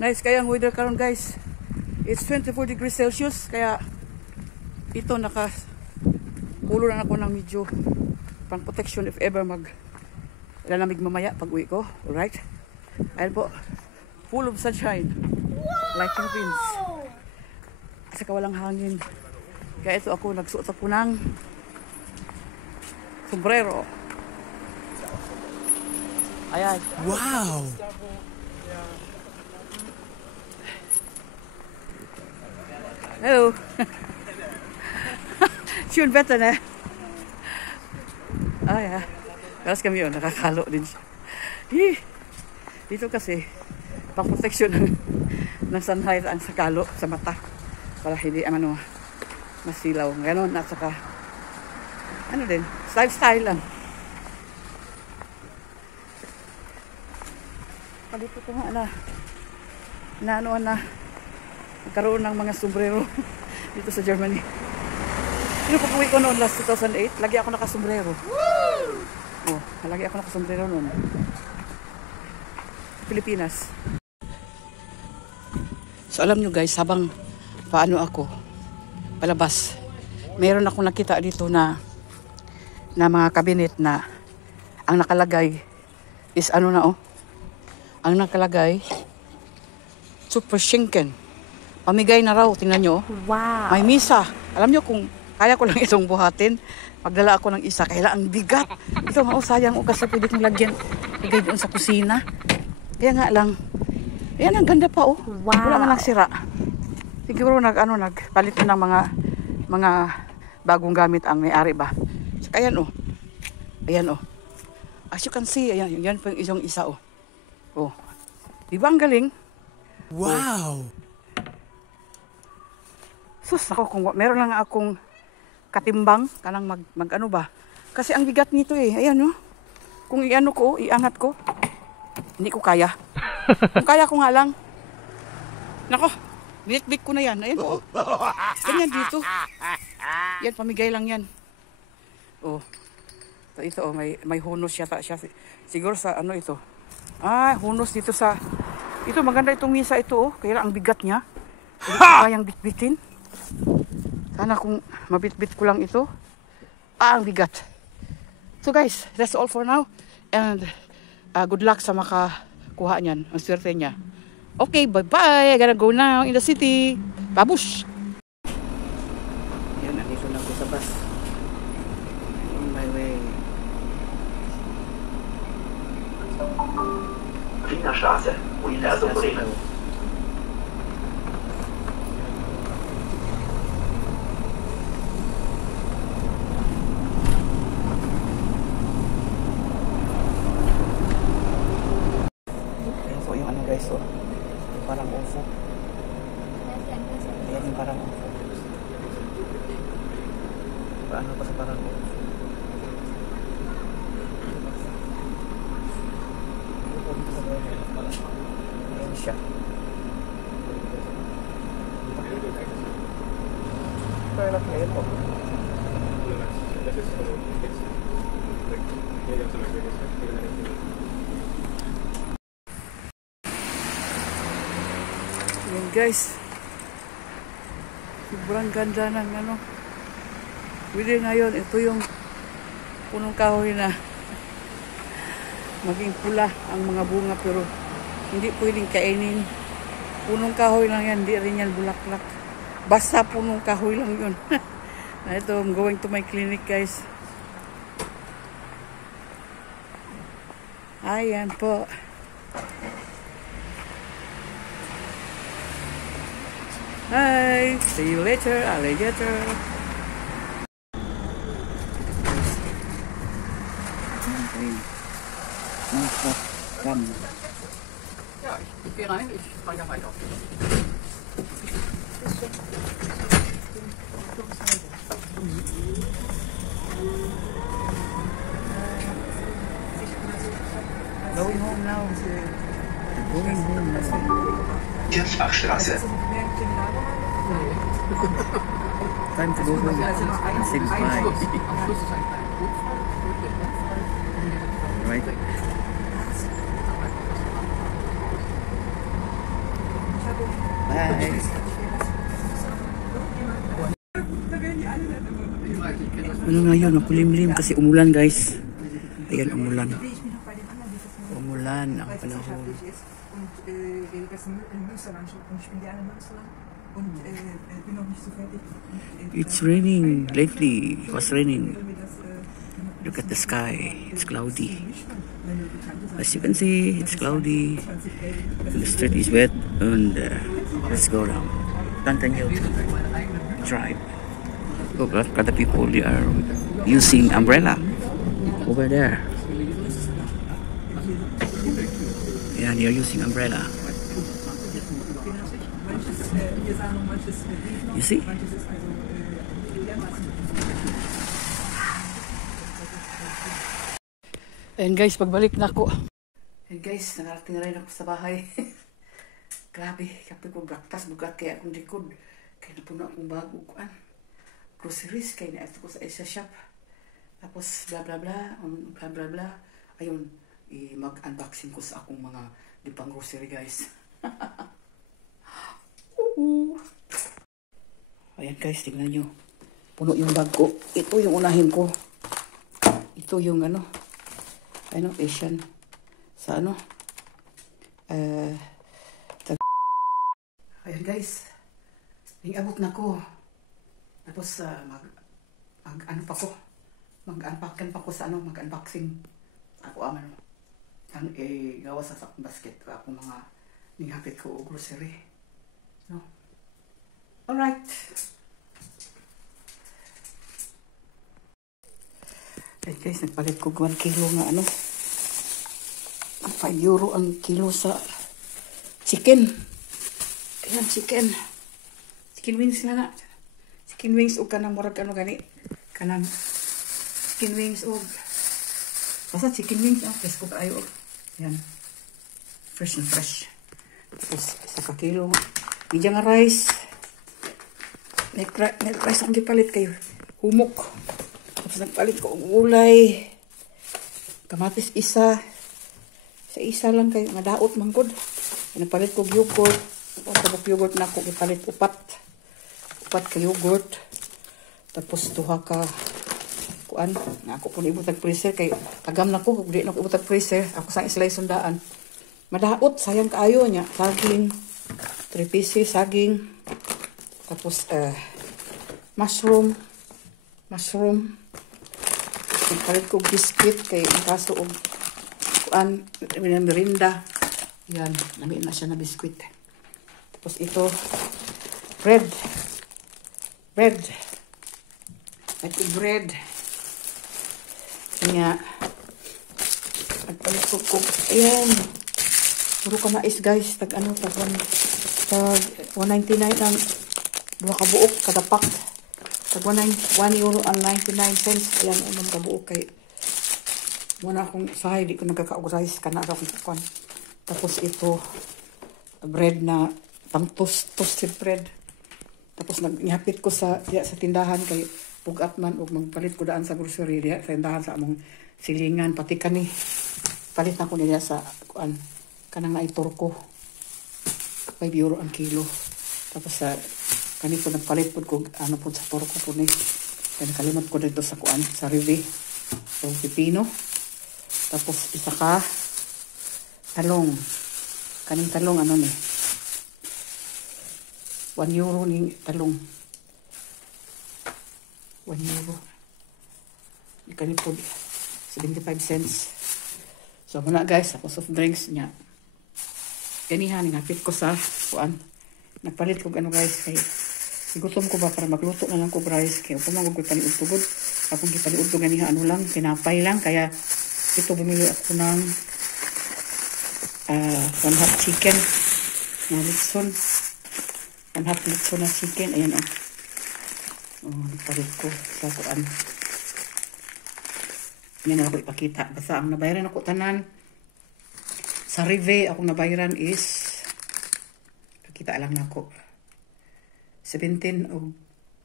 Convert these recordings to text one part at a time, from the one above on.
Nice kaya ang weather karon guys. It's 24 degrees Celsius kaya ito naka-pulo lang ako ng medyo pang protection if ever lalamig mamaya pag uwi ko. Alright? Ayan po. Full of sunshine. Like Philippines. Kasi walang hangin. Kaya ito ako nagsuot ako ng sombrero. Ayan. Wow! Hello. Sure better na. Yeah. Karas kami yun, nakakalo din siya. Dito kasi, pang protection ng sunlight ang sakalo sa mata. Para hindi masilaw. Ganon at saka, din, style lang. Dito ko nga nagkaroon ng mga sombrero dito sa Germany. Pag-uwi ko noon last 2008, lagi ako nakasombrero. Lagi ako nakasombrero noon. Pilipinas. So alam nyo guys, habang paano ako palabas, mayroon akong nakita dito na mga kabinet na ang nakalagay is ang nakalagay Super Schinken. Pamigay na raw, tingnan nyo. Wow. May misa. Alam nyo kung kaya ko lang itong buhatin, magdala ako ng isa, kaya ang bigat. Ito nga, sayang kasi pwede kong lagyan. Igay doon sa kusina. Kaya nga lang, ayan, ang ganda pa Wow. Wala man nagsira. Siguro nagpalit ng mga bagong gamit ang may-ari ba. So, ayan Ayan As you can see, yan po yung isang isa Di ba ang galing? Wow! Sus, kung meron lang akong katimbang, kanang mag-ano ba? Kasi ang bigat nito Ayan Kung iangat ko, hindi ko kaya. Kung kaya ko nga lang. Nako, bit ko na yan. Ayan Ganyan dito. Yan, pamigay lang yan. Ito may hunos yata siya. Siguro sa ito. Hunos dito sa... Ito, maganda itong misa ito Kaya ang bigat niya. Hindi ko kayang bitbitin. Sana kung mabitbit ko lang ito. Ang bigat. So guys, that's all for now. And good luck sa makakuha niyan. Ang swerte niya. Okay, bye-bye. I gotta go now in the city. Babush! Yan, nandito na ako sa bus. On my way. Straße, Universum Bremen. Ayan po yung guys, yung parang UFO. Ayan yung parang UFO. Paano pa sa parang UFO? Ayan siya. Pero ayan po. Ayan guys. Sobrang ganda ng pwede ngayon, ito yung punong kahoy na maging pula ang mga bunga pero hindi pwedeng kainin. Punong kahoy lang yan, hindi rin yan bulaklak. Basta punong kahoy lang yun. Ito, I'm going to my clinic guys. Ayan po. Hi! See you later, alligator. Ja, ich gehe rein, ich fahre ja weiter. Going home now. Going home now. Kirchbachstraße. Time to go home. Say goodbye. Right? Bye. Ano nga yun? Nakulimlim kasi umulan guys. Ayan, umulan. Umulan ang panahon. It's raining lately. It was raining. Look at the sky. It's cloudy. As you can see, it's cloudy. The street is wet. And let's go down. Continue to drive. Look at the people. They are using umbrella over there. Yeah, they are using umbrella. You see? And guys, pagbalik na ako. And guys, nakarating na rin ako sa bahay. Grabe, kape ko breakfast, bugat kaya akong likod. Kaya napuno akong bago kuan. Groceries, kaya na ko sa isa shop. Tapos bla bla bla, bla bla bla. Ayun, mag-unboxing ko sa akong mga dipang grocery guys. Ayan guys, tingnan nyo. Puno yung bag ko. Ito yung unahin ko. Ito yung ano, Asian. Sa ano? Ayan guys. Abot na ko. Tapos ano pa ko. Mag-unpackan pa ko sa ano, mag-unboxing. Ako ano. Gawa sa basket. Ako mga nihapit ko o grocery. No? Alright. Hey guys, nagpalit ko 1 kilo nga ano. 5 euro ang kilo sa chicken. Ayan, chicken. Chicken wings na na. Chicken wings o kanang murag ano gani. Kanang chicken wings o. Basta chicken wings. Fresh ko kayo. Ayan. Fresh and fresh. Tapos, 1 kilo. Medyo nga rice. May rice akong gipalit kayo. Humok. Tapos nagpalit ko ang gulay. Kamatis isa. Isa lang kayo. Madaot mangkod. Nagpalit ko yogurt. Tapos yogurt na ako gipalit. Upat ka yogurt. Tapos tuha ka kuan. Ako po na ibutag freezer. Kay tagam na ko. Kung di na ko ibutag freezer. Ako sa islay sundaan. Madaot. Sayang kaayo niya. Saging. 3 pieces saging. Tapos, mushroom. Nagpalit ko biscuit kay ang kaso og kuan, merinda. Yan, namin na siya na biscuit. Tapos ito, bread. Ito bread. Kanya, nagpalit ko, ayan. Puro ka na is guys, tag 199 ang 2 kabuok kada pack. Tag 1 euro and 99 cents. Ayan, anong kabuok kay muna akong sahay, di ko nagkaka-rice ka na akong. Tapos ito, bread na pang toasted bread. Tapos nagihapit ko sa tindahan kay pugat man o magpalit ko daan sa grocery diya sa tindahan sa among silingan pati kani. Palit na ko niya sa kuan kanang naitor ko. 5 euro ang kilo. Tapos sa kani po nagpalit po ko ano po sa torko po ni. Kaya nakalimot ko dito sa kuan sa rivi. So pipino. Tapos isa ka talong. Kaning talong ano ni? 1 euro ni talong. 1 euro. Kani po 75 cents. So muna guys, ako soft drinks niya. Ganihan, ngapit ko sa kuan. Nagpalit ko ano guys kay gutom ko ba para magluto na lang ko rice kay upo magugod paniudtugod. Akong gipaniudtog ganiha ano lang, pinapay lang kaya ito bumili ako ng 1 half chicken na litson. 1 half litson na chicken. Ayan o. Nagpalit ko sa kuan. Yan na ako ipakita. Basta ang nabayaran ako tanan sa Rive, akong nabayaran is nakita lang nako. 17 o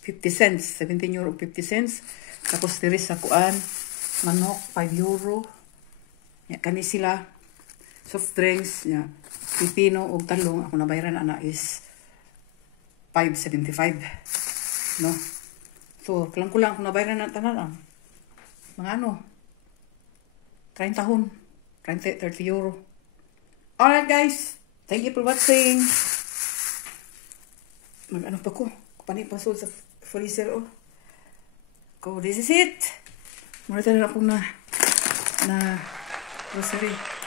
50 cents. 17 euro o 50 cents. Tapos diri sa kuan, manok, 5 euro. Ya, kani sila. Soft drinks, ya, pipino o talong. Ako nabayaran ana is 5.75. No? So, kulang-kulang ako nabayaran na tanan. Mga ano, 30 tahon. 30 euro. Alright guys, thank you for watching. Mag-ano pa ko? Panipasol sa freezer, oh. Ko, this is it. Muna tayo na akong na grocery.